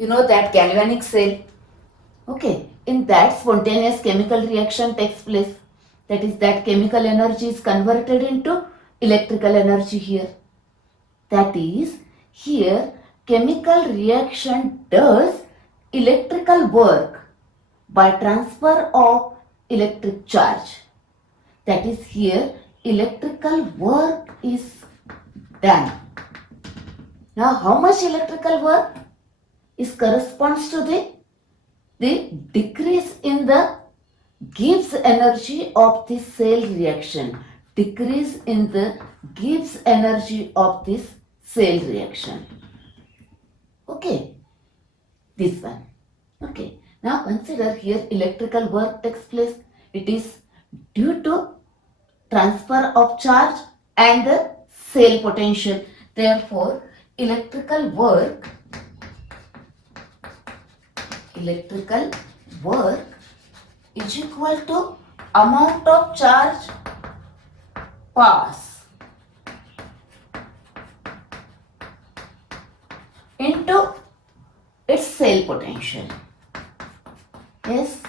You know that galvanic cell. Okay, in that spontaneous chemical reaction takes place. That is, that chemical energy is converted into electrical energy here. That is, here chemical reaction does electrical work by transfer of electric charge. That is, here electrical work is done. Now, how much electrical work is corresponds to the decrease in the Gibbs energy of this cell reaction. Decrease in the Gibbs energy of this cell reaction. Okay, this one. Okay, now consider here electrical work takes place. It is due to transfer of charge and the cell potential. Therefore, electrical work is equal to amount of charge pass into its cell potential. Yes.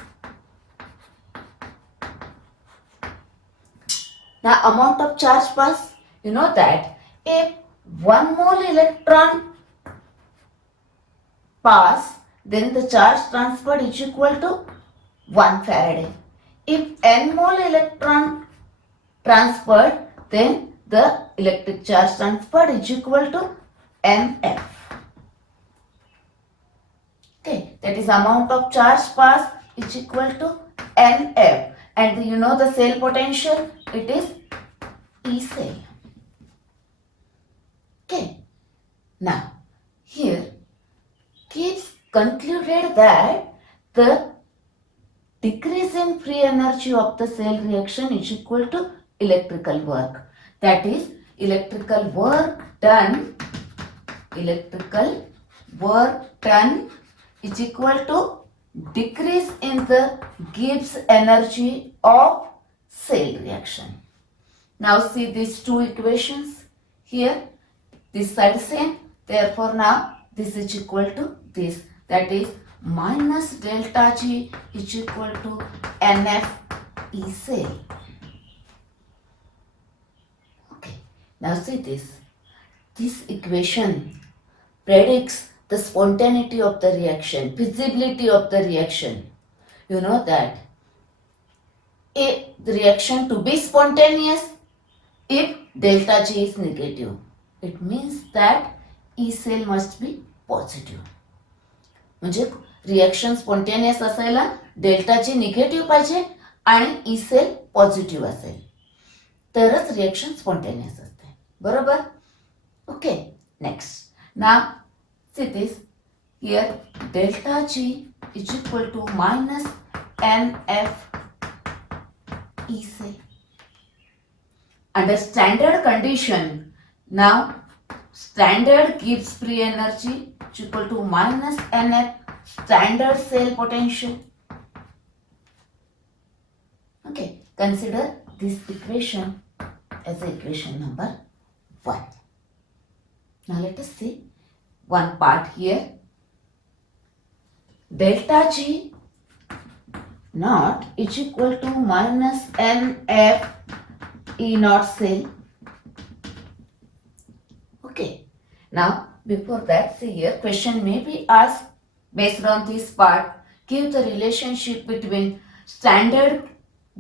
Now amount of charge pass, you know that if 1 mole electron pass, then the charge transferred is equal to 1 Faraday. If n mole electron transferred, then the electric charge transferred is equal to mf. Okay, that is amount of charge pass is equal to mf, and you know the cell potential, it is E cell. Okay, now here Gibbs concluded that the decrease in free energy of the cell reaction is equal to electrical work. That is, electrical work done is equal to decrease in the Gibbs energy of cell reaction. Now see these two equations here. This side same. Therefore now this is equal to this. That is minus delta G is equal to NF E cell. Okay. Now see this. This equation predicts the spontaneity of the reaction, feasibility of the reaction. You know that if the reaction to be spontaneous, if delta G is negative, it means that E cell must be positive. म्हणजे reaction spontaneous असायला delta G negative पाहिजे आणि E cell positive असेल तरच reaction spontaneous असते. बरोबर. Okay, next. Now see this here delta G is equal to minus n F E cell. Under standard condition, now standard Gibbs free energy is equal to minus NF standard cell potential. Okay, consider this equation as equation number 1. Now let us see one part here. Delta G naught is equal to minus NF E naught cell. Okay. Now, before that, see here, question may be asked based on this part. Give the relationship between standard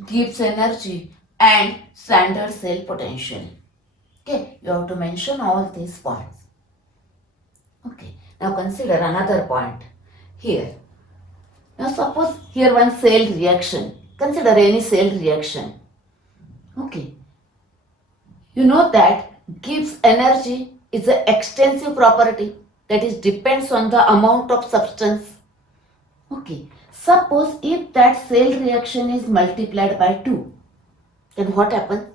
Gibbs energy and standard cell potential. Okay, you have to mention all these points. Okay. Now consider another point here. Now suppose here one cell reaction. Consider any cell reaction. Okay. You know that Gibbs energy is an extensive property that is depends on the amount of substance. Okay, suppose if that cell reaction is multiplied by 2, then what happens?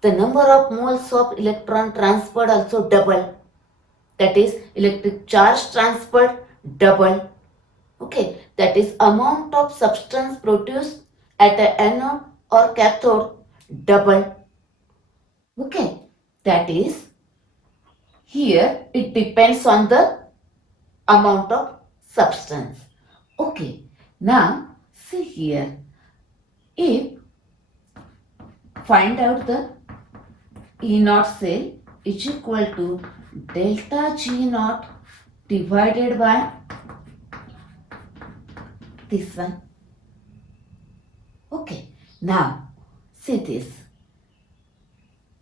The number of moles of electron transferred also double. That is electric charge transferred double. Okay, that is amount of substance produced at an anode or cathode double. Okay, that is here it depends on the amount of substance. Okay, now see here, if find out the E naught cell is equal to delta G naught divided by this one. Okay, now see this.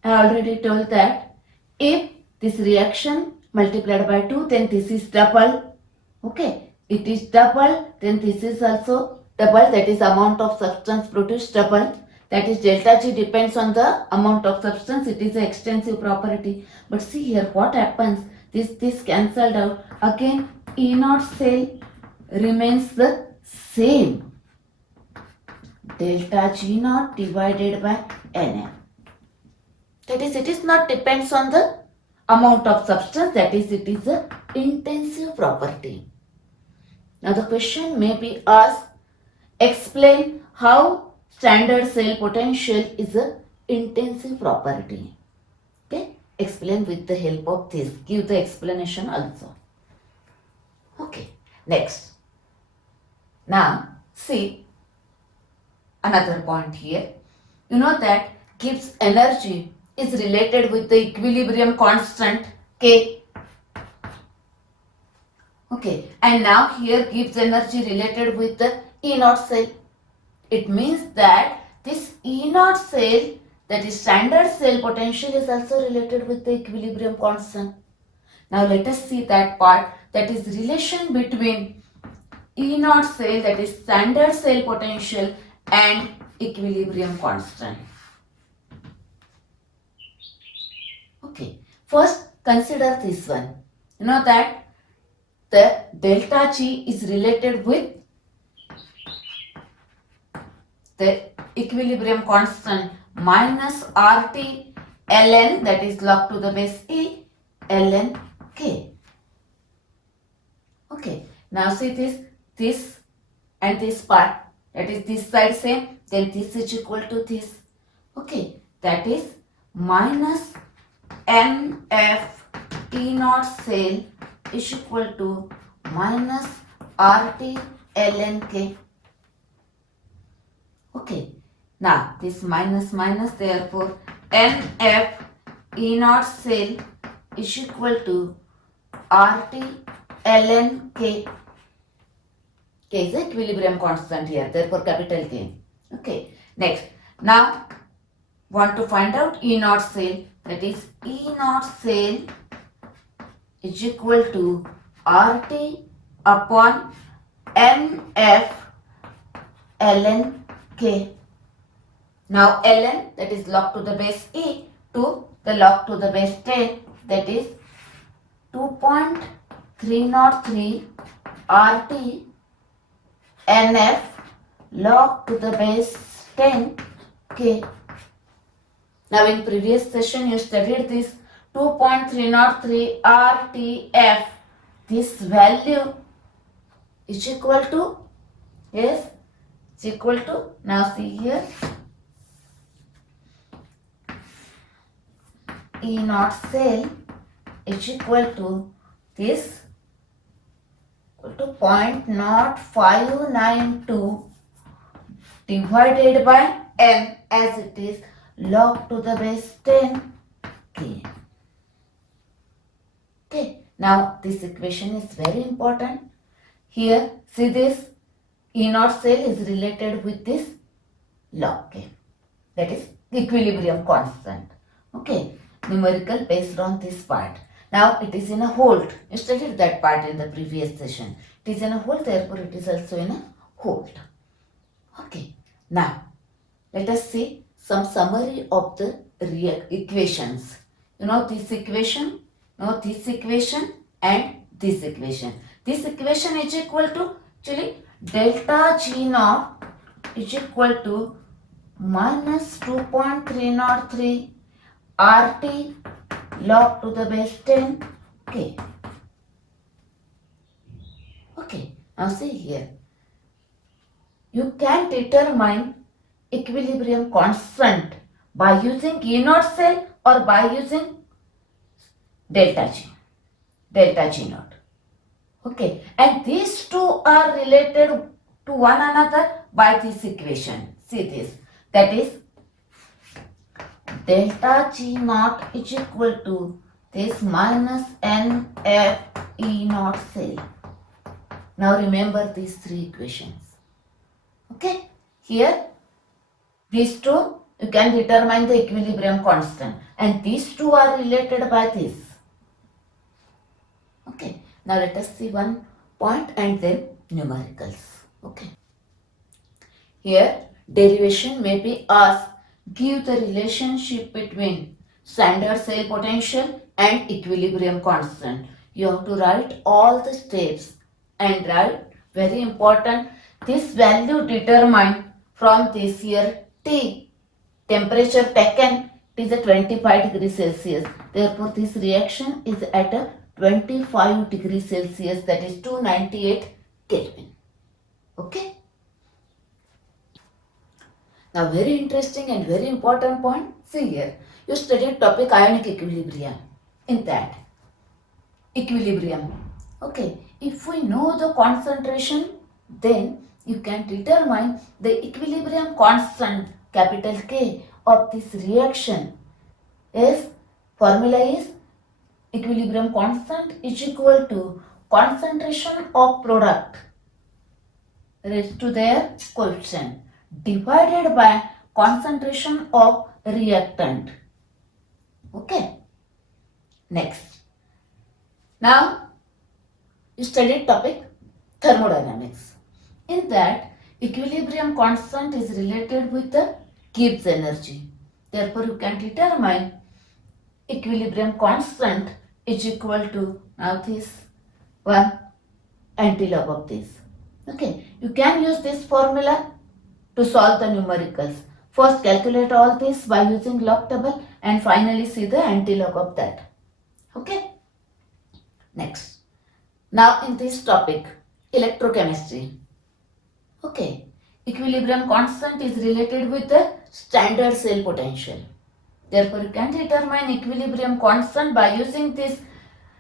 I already told that if this reaction multiplied by 2, then this is double. Okay, it is double, then this is also double, that is amount of substance produced double. That is delta G depends on the amount of substance, it is an extensive property. But see here what happens, this cancelled out. Again E naught cell remains the same. Delta G naught divided by Nm. That is, it is not depends on the amount of substance, that is, it is a intensive property. Now the question may be asked, explain how standard cell potential is a intensive property. Okay, explain with the help of this, give the explanation also. Okay, next. Now see another point here. You know that Gibbs energy is related with the equilibrium constant K. Okay, and now here Gibbs energy related with the E naught cell. It means that this E naught cell, that is standard cell potential, is also related with the equilibrium constant. Now let us see that part, that is relation between E naught cell, that is standard cell potential, and equilibrium constant. Okay, first consider this one. You know that the delta G is related with the equilibrium constant minus RT ln, that is log to the base E, ln K. Okay, now see this and this part, that is this side same, then this is equal to this. Okay, that is minus NF E naught cell is equal to minus RT ln K. Okay, now this minus minus, therefore NF E naught cell is equal to RT ln K. K is the equilibrium constant here, therefore capital K. Okay, next. Now want to find out E naught cell, that is E naught cell is equal to RT upon NF ln K. Now ln, that is log to the base E, to the log to the base 10, that is 2.303 RT NF log to the base 10 K. Now in previous session you studied this 2.303 RTF. This value is equal to, yes, it's equal to, now see here, E naught cell is equal to this, equal to 0.0592 divided by n, as it is log to the base 10 K. Okay, now this equation is very important. Here see this E naught cell is related with this log K, that is equilibrium constant. Okay, numerical based on this part. Now it is in a hold. You studied that part in the previous session. It is in a hold, therefore it is also in a hold. Okay, now let us see some summary of the equations. You know this equation, and this equation. This equation is equal to, actually, delta G naught is equal to minus 2.303 RT log to the base 10 K. Okay, now see here. You can determine equilibrium constant by using E naught cell or by using delta G naught. Okay, and these two are related to one another by this equation. See this, that is delta G naught is equal to this minus NF E naught cell. Now remember these three equations. Okay, here these two you can determine the equilibrium constant, and these two are related by this. Okay, now let us see one point and then numericals. Okay, here derivation may be asked, give the relationship between standard cell potential and equilibrium constant. You have to write all the steps and write, very important, this value determined from this here T. Temperature taken is a 25 degrees Celsius. Therefore, this reaction is at a 25 degrees Celsius, that is 298 Kelvin. Okay. Now, very interesting and very important point. See here, you studied topic ionic equilibria. In that, equilibrium. Okay, if we know the concentration, then you can determine the equilibrium constant, capital K, of this reaction. Is formula is equilibrium constant is equal to concentration of product raised to their coefficient divided by concentration of reactant. Okay. Next. Now you studied topic thermodynamics. In that, equilibrium constant is related with the Gibbs energy. Therefore, you can determine equilibrium constant is equal to, now this one antilog of this. Okay, you can use this formula to solve the numericals. First calculate all this by using log table and finally see the antilog of that. Okay. Next. Now in this topic, electrochemistry. Okay, equilibrium constant is related with the standard cell potential. Therefore, you can determine equilibrium constant by using this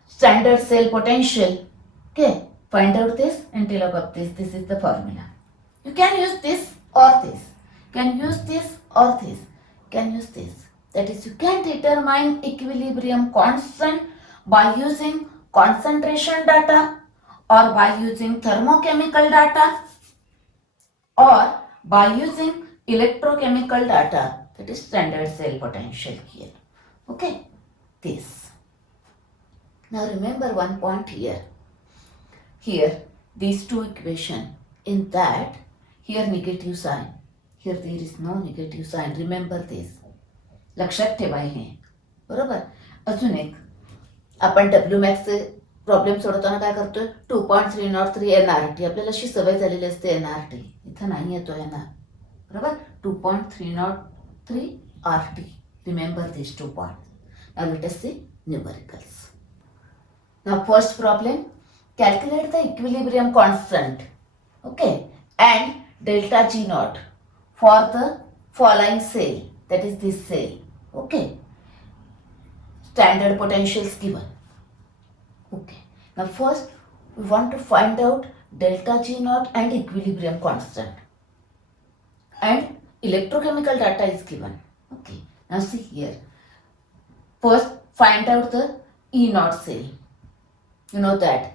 standard cell potential. Okay, find out this antilog of this. This is the formula. You can use this or this. Can use this or this. Can use this. That is, you can determine equilibrium constant by using concentration data or by using thermochemical data or by using electrochemical data, that is standard cell potential here. Okay, this. Now remember one point here. Here these two equations, in that here negative sign, here there is no negative sign. Remember this. लक्षात ठेवा हे. बरोबर. अजून एक, आपण W मॅक्सचे problem सोडवताना काय करतोय, 2.303 NRT. आपल्याला अशी सवय झालेली असते NRT. इथं नाही येतो NR. बरोबर. 2.303 RT. Remember these 2 points. Now let us see numericals. Now first problem, calculate the equilibrium constant. Okay, and delta G naught for the following cell, that is this cell. Okay, standard potentials given. Okay, now first we want to find out delta G naught and equilibrium constant, and electrochemical data is given. Okay, now see here. First find out the E naught cell. You know that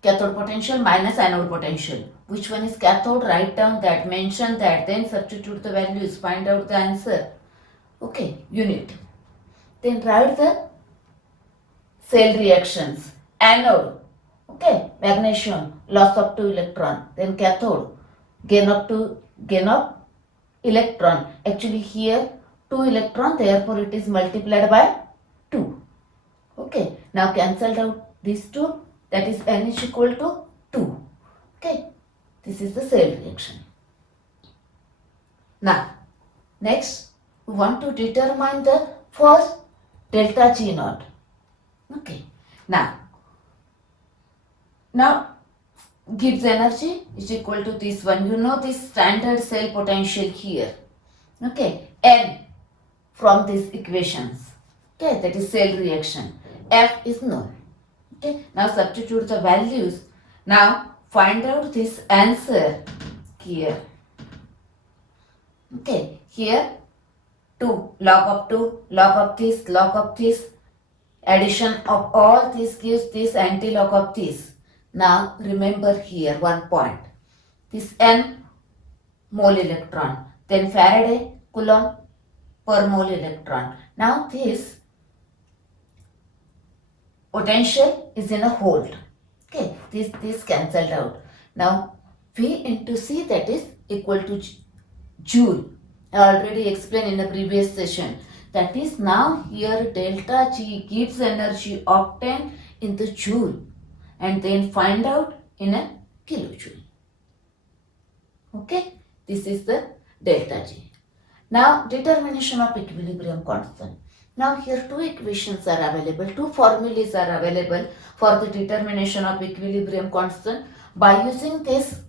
cathode potential minus anode potential. Which one is cathode? Write down that, mention that, then substitute the values, find out the answer. Okay, unit. Then write the cell reactions. Anode, okay, magnesium, loss of 2 electron. Then cathode, gain of electron. Actually here 2 electron, therefore it is multiplied by 2. Okay, now cancelled out these two, that is N is equal to 2. Okay, this is the cell reaction. Now, next we want to determine the first delta G naught. Okay, now Gibbs energy is equal to this one. You know this standard cell potential here. Okay, N from these equations. Okay, that is cell reaction. F is known. Okay, now substitute the values. Now find out this answer here. Okay, here 2, log of 2, log of this, addition of all this gives this anti-log of this. Now remember here one point. This n mole electron, then Faraday Coulomb per mole electron. Now this potential is in a hold. Okay, this cancelled out. Now V into C, that is equal to joule. I already explained in the previous session. That is, now here delta G gives energy of 10 in the joule and then find out in a kilojoule. Okay, this is the delta G. Now determination of equilibrium constant. Now here two equations are available, two formulas are available for the determination of equilibrium constant by using this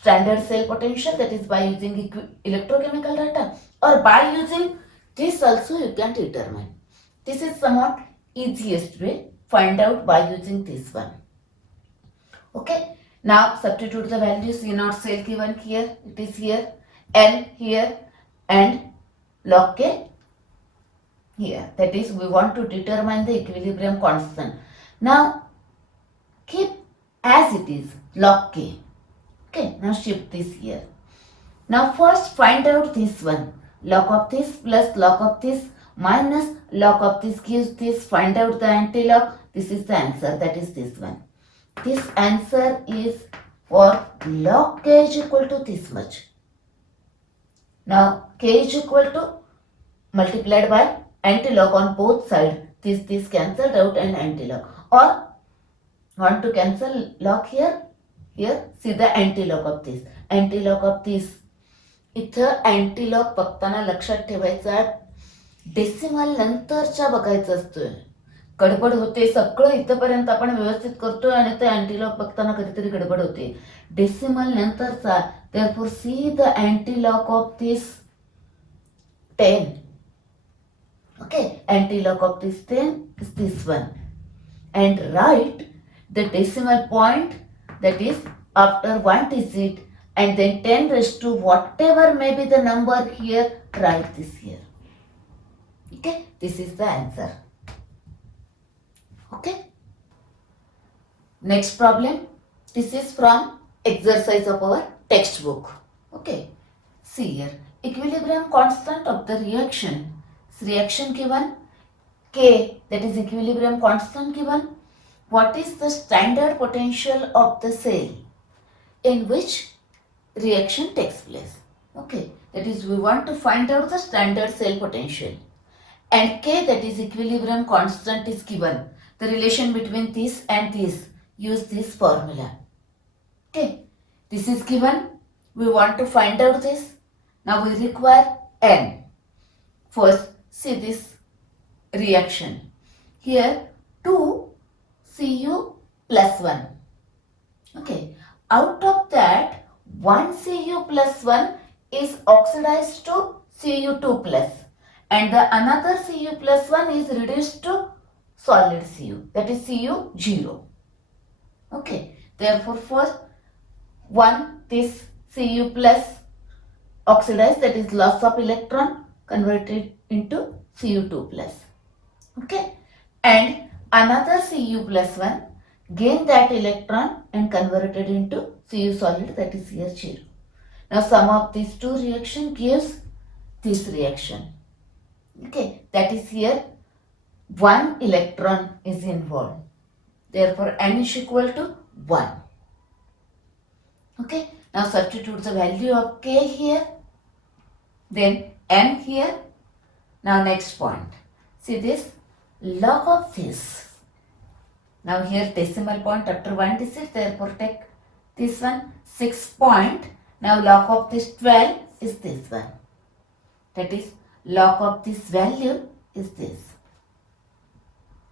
standard cell potential, that is by using electrochemical data, or by using this also you can determine. This is somewhat easiest way, find out by using this one. Okay, now substitute the values. E0 cell given here, it is here, L here and log K here. That is, we want to determine the equilibrium constant. Now keep as it is, log K. Okay, now shift this here. Now first find out this one. Log of this plus log of this minus log of this gives this. Find out the antilog. This is the answer, that is this one. This answer is for log K is equal to this much. Now K is equal to multiplied by antilog on both sides. This cancelled out and antilog. Or want to cancel log here? Here, see the antilog of this. Antilog of this. इथं अँटीलॉग बघताना लक्षात ठेवायचा, decimal नंतरच्या बघायचं असतोय. गडबड होते, सगळं इथपर्यंत आपण व्यवस्थित करतोय आणि ते अँटीलॉग बघताना कधीतरी गडबड होते. डेसिमल नंतरचा, therefore see the antilog of this 10. Okay, antilog of this 10 is this one. And write the decimal point, that is after one digit, and then 10 raised to whatever may be the number here, write this here. Okay, this is the answer. Okay. Next problem. This is from exercise of our textbook. Okay. See here. Equilibrium constant of the reaction. Reaction given. K, that is equilibrium constant given. What is the standard potential of the cell in which reaction takes place? Okay, that is, we want to find out the standard cell potential. And K, that is equilibrium constant, is given. The relation between this and this, use this formula. Okay, this is given. We want to find out this. Now we require N. First, see this reaction. Here, 2 Cu plus 1. Okay, out of that, 1 Cu plus 1 is oxidized to Cu2 plus, and the another Cu plus 1 is reduced to solid Cu, that is Cu0. Okay, therefore first 1, this Cu plus oxidized, that is loss of electron, converted into Cu2 plus. Okay, and another Cu plus 1, gain that electron and converted into Cu solid, that is here 0. Now sum of these two reaction gives this reaction. Okay, that is here 1 electron is involved. Therefore N is equal to 1. Okay, now substitute the value of K here, then N here. Now next point. See this log of this. Now here decimal point after one digit, therefore take this one, 6 point. Now log of this 12 is this one. That is, log of this value is this.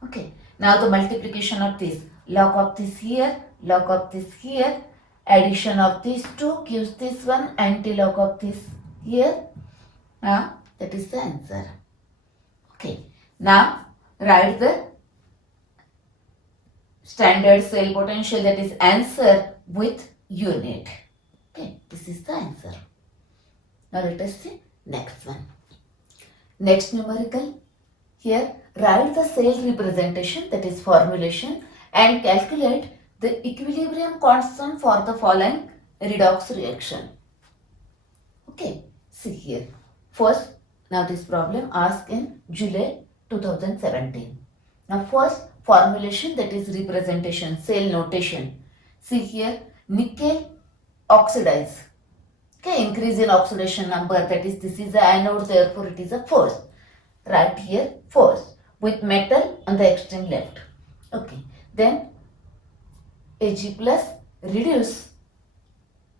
Okay, now the multiplication of this, log of this here, log of this here, addition of these two gives this one, anti-log of this here. Now that is the answer. Okay, now write the standard cell potential, that is answer with unit. Okay, this is the answer. Now let us see next one. Next numerical. Here write the cell representation, that is formulation, and calculate the equilibrium constant for the following redox reaction. Okay, see here. First, now this problem asked in July 2017. Now first formulation, that is representation, cell notation. See here, nickel oxidize. Okay, increase in oxidation number, that is this is the anode, therefore it is a first. Right here first with metal on the extreme left. Okay, then Ag plus reduce,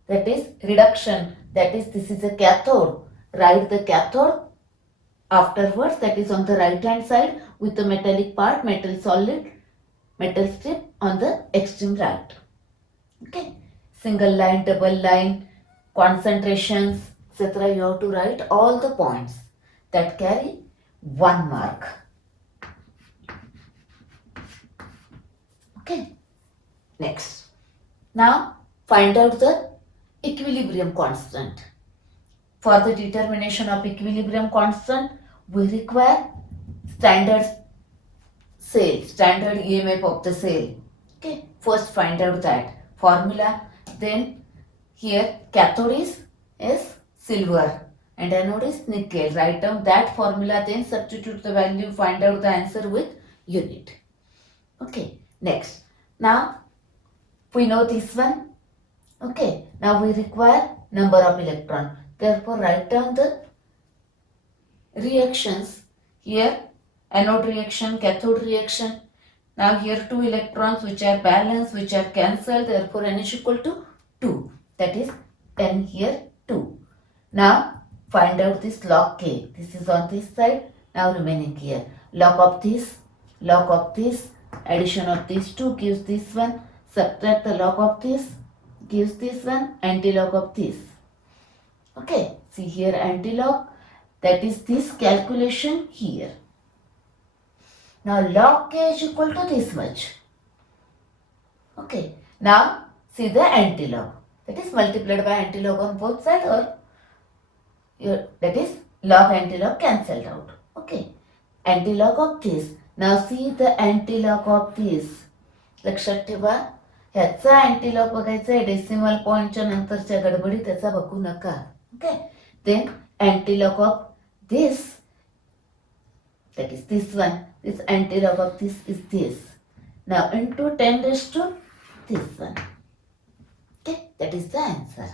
that is reduction, that is this is a cathode. Write the cathode afterwards, that is on the right hand side with the metallic part, metal solid, metal strip on the extreme right. Okay, single line, double line, concentrations, etc. You have to write all the points that carry 1 mark. Okay, next. Now find out the equilibrium constant. For the determination of equilibrium constant, we require standard cell, standard EMF of the cell. Okay, first find out that formula. Then here cathode is silver and anode is nickel. Write down that formula, then substitute the value, find out the answer with unit. Okay, next. Now we know this one. Okay, now we require number of electron. Therefore write down the reactions. Here anode reaction, cathode reaction. Now here 2 electrons which are balanced, which are cancelled, therefore n is equal to 2. That is n here 2. Now find out this log K. This is on this side. Now remaining here. Log of this, addition of these 2 gives this one. Subtract the log of this, gives this one, antilog of this. Okay, see here antilog, that is this calculation here. Now log K is equal to this much. Okay, now see the antilog, that is multiplied by antilog on both sides, or that is log antilog cancelled out. Okay, antilog of this. Now see the antilog of this. लक्षात ठेवा, ह्याचा अँटीलॉग बघायचा आहे, decimal पॉइंटच्या नंतरच्या गडबडी त्याचा बघू नका. Okay, then antilog of this, that is this one, this antilog of this is this. Now into 10 raised to this one. Okay, that is the answer.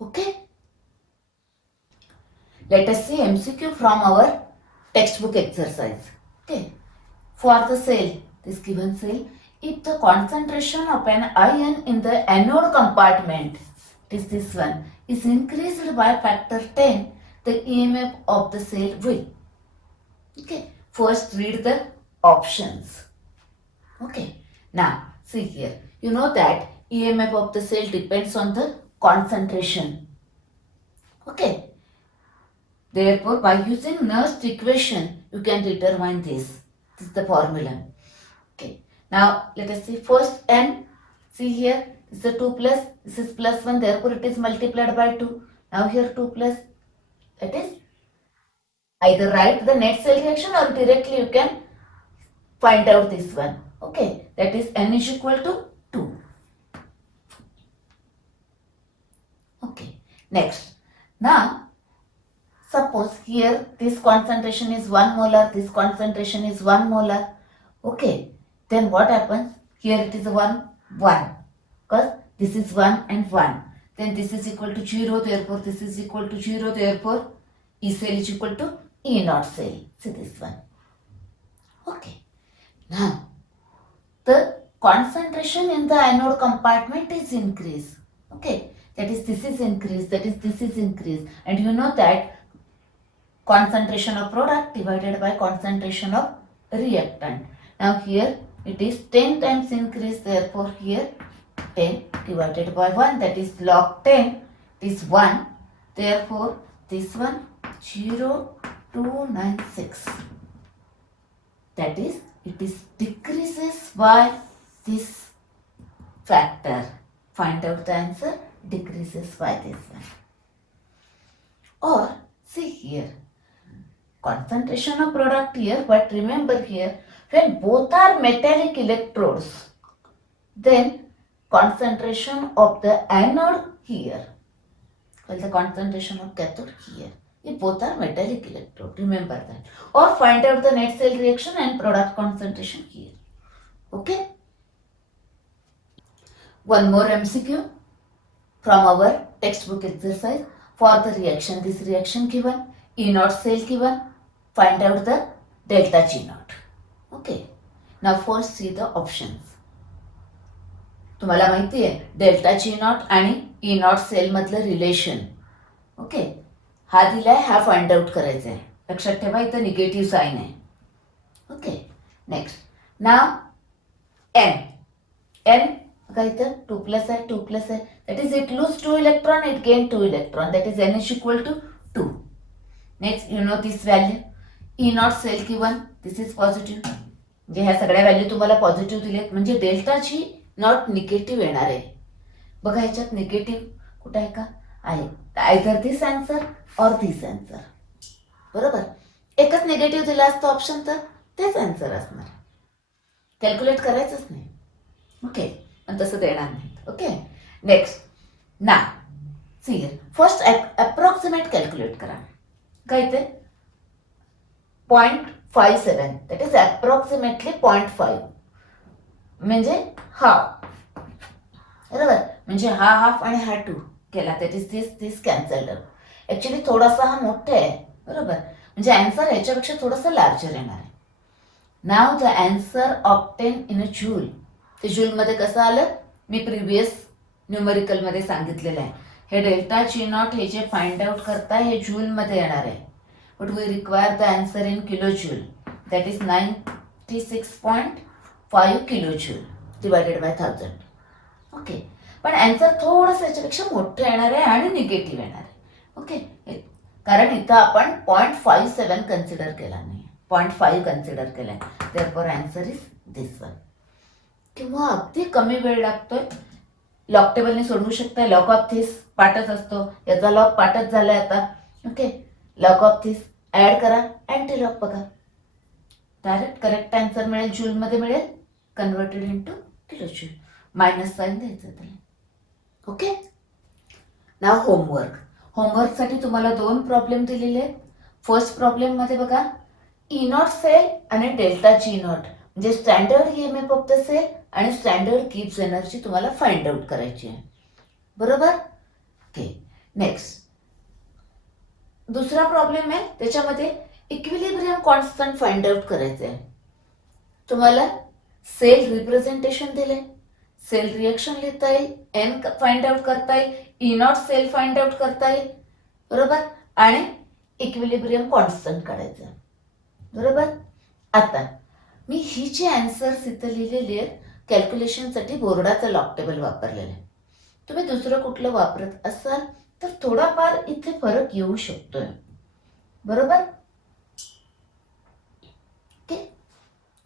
Okay, let us see MCQ from our textbook exercise. Okay, for the cell, this given cell, if the concentration of an ion in the anode compartment, it is this one, is increased by factor 10, the EMF of the cell will. Okay, first read the options. Okay, now see here, you know that EMF of the cell depends on the concentration. Okay, therefore by using Nernst equation you can determine this. This is the formula. Okay, now let us see first n. See here, this is a 2 plus, this is plus 1, therefore it is multiplied by 2. Now here 2 plus, that is either write the net cell reaction or directly you can find out this one. Okay, that is n is equal to 2. Okay, next. Now suppose here this concentration is 1 molar, this concentration is 1 molar. Okay, then what happens? Here it is 1, 1, because this is 1 and 1. Then this is equal to 0, therefore this is equal to 0, therefore E cell is equal to E naught cell. See this one. Okay, now the concentration in the anode compartment is increased. Okay, that is this is increased, that is this is increased, and you know that concentration of product divided by concentration of reactant. Now here it is 10 times increase, therefore here 10 divided by 1, that is log 10 is 1, therefore this one 0.296, that is It is decreases by this factor. Find out the answer. Decreases by this one. Or see here, concentration of product here, but remember here, when both are metallic electrodes, then concentration of the anode here, well, the concentration of cathode here. If both are metallic electrode, remember that. Or find out the net cell reaction and product concentration here. Okay. One more MCQ from our textbook exercise. For the reaction, this reaction given, E naught cell given, find out the delta G naught. Okay. Now first see the options. तुम्हाला माहिती आहे delta G not आणि ई naught cell मधलं relation. Okay, हा दिलाय, हा find out करायचा आहे. लक्षात ठेवा इथं निगेटिव्ह साइन आहे. Okay, next. नाव एन. एन बघा इथं 2 प्लस आहे, 2 प्लस आहे. That is it lose 2 electron, it gain 2 electron. That is N is equal to 2. Next, you know this value. E naught cell given, this is positive. म्हणजे ह्या सगळ्या value तुम्हाला positive दिलेत, म्हणजे डेल्टा जी नॉट निगेटिव्ह येणार आहे. बघा ह्याच्यात निगेटिव्ह कुठं आहे का? आहे. Either this answer or this answer. बरोबर, एकच निगेटिव्ह दिला असतं ऑप्शन तर तेच आन्सर असणार. कॅल्क्युलेट करायचंच नाही. ओके, पण तसं देणार नाही. Okay, next. ना सी फर्स्ट अप्रॉक्सिमेट कॅल्क्युलेट करा. काय ते 0.57, दॅट इज अप्रॉक्सिमेटली 0.5 म्हणजे हाफ. बरोबर, म्हणजे हा हाफ आणि हा 2 केला, that is this cancelled. Actually थोडासा हा मोठा आहे. बरोबर, म्हणजे आन्सर याच्यापेक्षा थोडासा लार्जर येणार आहे. Now the answer obtain in a joule. ते जूलमध्ये कसं आलं मी प्रिव्हियस न्यूमेरिकलमध्ये सांगितलेलं आहे. हे डेल्टा जी नॉट हे जे फाइंड आउट करताय हे जूलमध्ये येणार आहे. But we require the answer in kilo joule, that is 96.5 kilo joule divided by 1000. Okay, पण आन्सर थोडंसं याच्यापेक्षा मोठं येणार आहे आणि निगेटिव्ह येणार आहे. ओके, कारण इथं आपण 0.57 कन्सिडर केला नाही, 0.5 कन्सिडर केलाय. Therefore answer is this one. किंवा अगदी कमी वेळ लागतोय, लॉग टेबलने सोडवू शकता. लॉग ऑफ थिस पार्टच असतो, याचा लॉग पार्टच झालाय आता. Okay, log of this add करा, अँटी लॉग बघा, डायरेक्ट करेक्ट आन्सर मिळेल, जूलमध्ये मिळेल, converted into kilo joule. Minus sign द्यायचं त्याला. ओके, नाव होमवर्क. होमवर्कसाठी तुम्हाला 2 प्रॉब्लेम दिलेले आहेत. फर्स्ट प्रॉब्लेम मध्ये बघा, ई नॉट सेल आणि डेल्टा जी नॉट म्हणजे standard EMF of the cell आणि स्टँडर्ड गिब्स एनर्जी तुम्हाला फाइंड आउट करायची आहे. बरोबर. Okay, next. दुसरा प्रॉब्लेम आहे, त्याच्यामध्ये इक्विलिब्रियम कॉन्स्टंट फाइंड आउट करायचं आहे. तुम्हाला सेल रिप्रेझेंटेशन दिले, सेल रिएक्शन लिहिता येईल, एन फाइंड आउट करता येईल, ई नॉट सेल फाइंड आउट करता येईल. बरोबर, आणि इक्विलिब्रियम कॉन्स्टंट काढायचं. बरोबर. आता मी ही जी आन्सर्स इथं लिहिलेली आहेत कॅल्क्युलेशनसाठी बोर्डाचं लॉग टेबल वापरलेलं आहे. तुम्ही दुसरं कुठलं वापरत असाल तर थोडाफार इथे फरक येऊ शकतोय. बरोबर. Okay,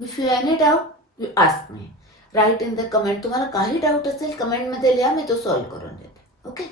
if you any doubt you ask me, right in the comment. तुम्हाला काही डाऊट असेल कमेंटमध्ये लिहा, मी तो सॉल्व्ह करून देते. ओके.